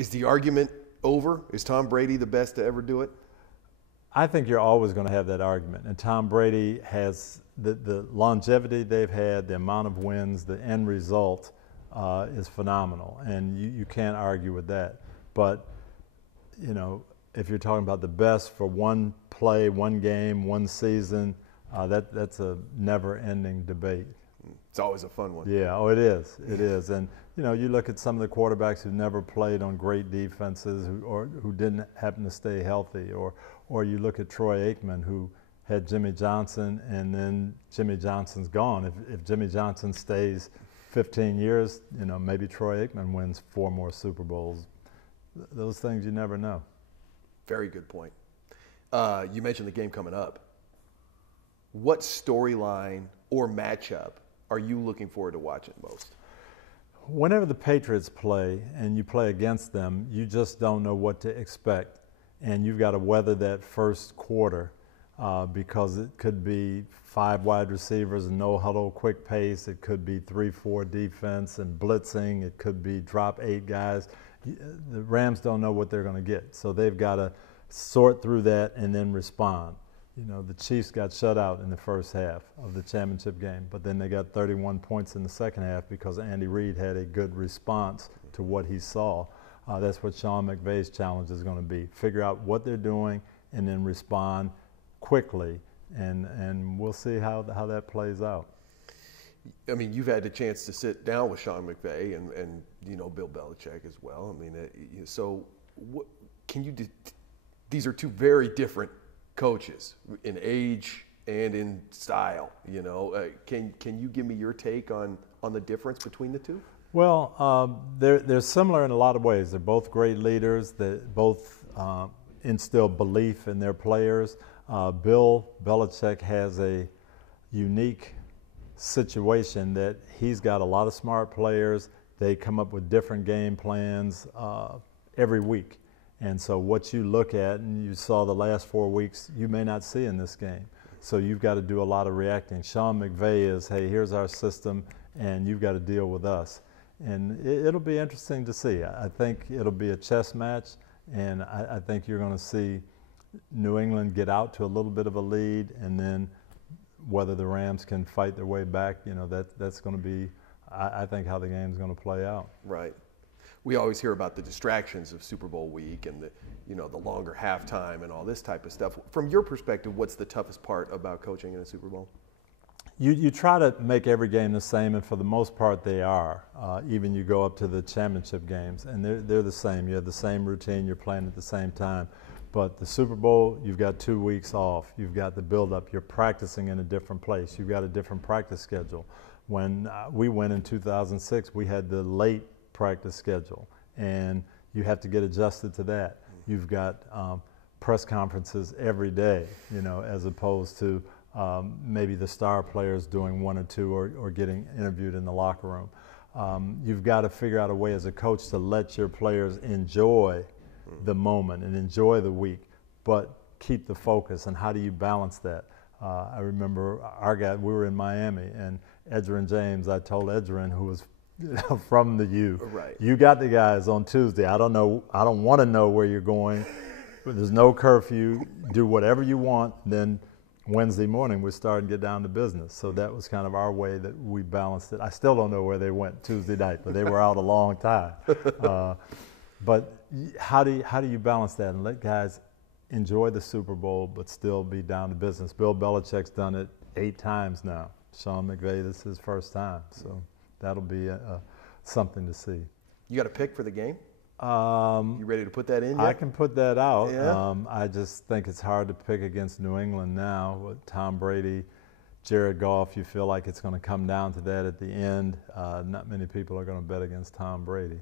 Is the argument over? Is Tom Brady the best to ever do it? I think you're always going to have that argument. And Tom Brady has the longevity they've had, the amount of wins, the end result is phenomenal. And you can't argue with that. But, you know, if you're talking about the best for one play, one game, one season, that's a never-ending debate. It's always a fun one. Yeah, oh, it is. It is. And, you know, you look at some of the quarterbacks who never played on great defenses or who didn't happen to stay healthy, or you look at Troy Aikman, who had Jimmy Johnson, and then Jimmy Johnson's gone. If Jimmy Johnson stays 15 years, you know, maybe Troy Aikman wins 4 more Super Bowls. Those things you never know. Very good point. You mentioned the game coming up. What storyline or matchup are you looking forward to watching most? Whenever the Patriots play and you play against them, you just don't know what to expect. And you've got to weather that first quarter because it could be 5 wide receivers and no huddle, quick pace. It could be 3-4 defense and blitzing. It could be drop 8 guys. The Rams don't know what they're going to get. So they've got to sort through that and then respond. You know, the Chiefs got shut out in the first half of the championship game, but then they got 31 points in the second half because Andy Reid had a good response to what he saw. That's what Sean McVay's challenge is going to be. Figure out what they're doing and then respond quickly, and we'll see how that plays out. I mean, you've had the chance to sit down with Sean McVay and you know, Bill Belichick as well. I mean, so what can you do? These are 2 very different coaches in age and in style. You know, can you give me your take on the difference between the 2? Well, they're similar in a lot of ways. They're both great leaders. They both instill belief in their players. Bill Belichick has a unique situation that he's got a lot of smart players. They come up with different game plans every week. And so what you look at, and you saw the last 4 weeks, you may not see in this game. So you've got to do a lot of reacting. Sean McVay is, hey, here's our system, and you've got to deal with us. And it'll be interesting to see. I think it'll be a chess match, and I think you're going to see New England get out to a little bit of a lead, and then whether the Rams can fight their way back, you know, that's going to be, I think, how the game's going to play out. Right. We always hear about the distractions of Super Bowl week and the longer halftime and all this type of stuff. From your perspective, what's the toughest part about coaching in a Super Bowl? You try to make every game the same, and for the most part they are. Even you go up to the championship games, and they're the same. You have the same routine. You're playing at the same time. But the Super Bowl, you've got 2 weeks off. You've got the build-up. You're practicing in a different place. You've got a different practice schedule. When we went in 2006, we had the late practice schedule, and you have to get adjusted to that. You've got press conferences every day, you know, as opposed to maybe the star players doing 1 or 2 or getting interviewed in the locker room. You've got to figure out a way as a coach to let your players enjoy the moment and enjoy the week, but keep the focus. And how do you balance that? I remember our guy, we were in Miami, and Edgerrin James, I told Edgerrin, who was from the U, right, you got the guys on Tuesday. I don't want to know where you're going. There's no curfew. Do whatever you want. Then Wednesday morning, we're starting to get down to business. So that was kind of our way that we balanced it. I still don't know where they went Tuesday night, but they were out a long time. But how do you balance that and let guys enjoy the Super Bowl but still be down to business? Bill Belichick's done it 8 times now. Sean McVay, this is his first time. So that'll be something to see. You got a pick for the game? You ready to put that in yet? I can put that out. Yeah. I just think it's hard to pick against New England now. With Tom Brady, Jared Goff, you feel like it's going to come down to that at the end. Not many people are going to bet against Tom Brady.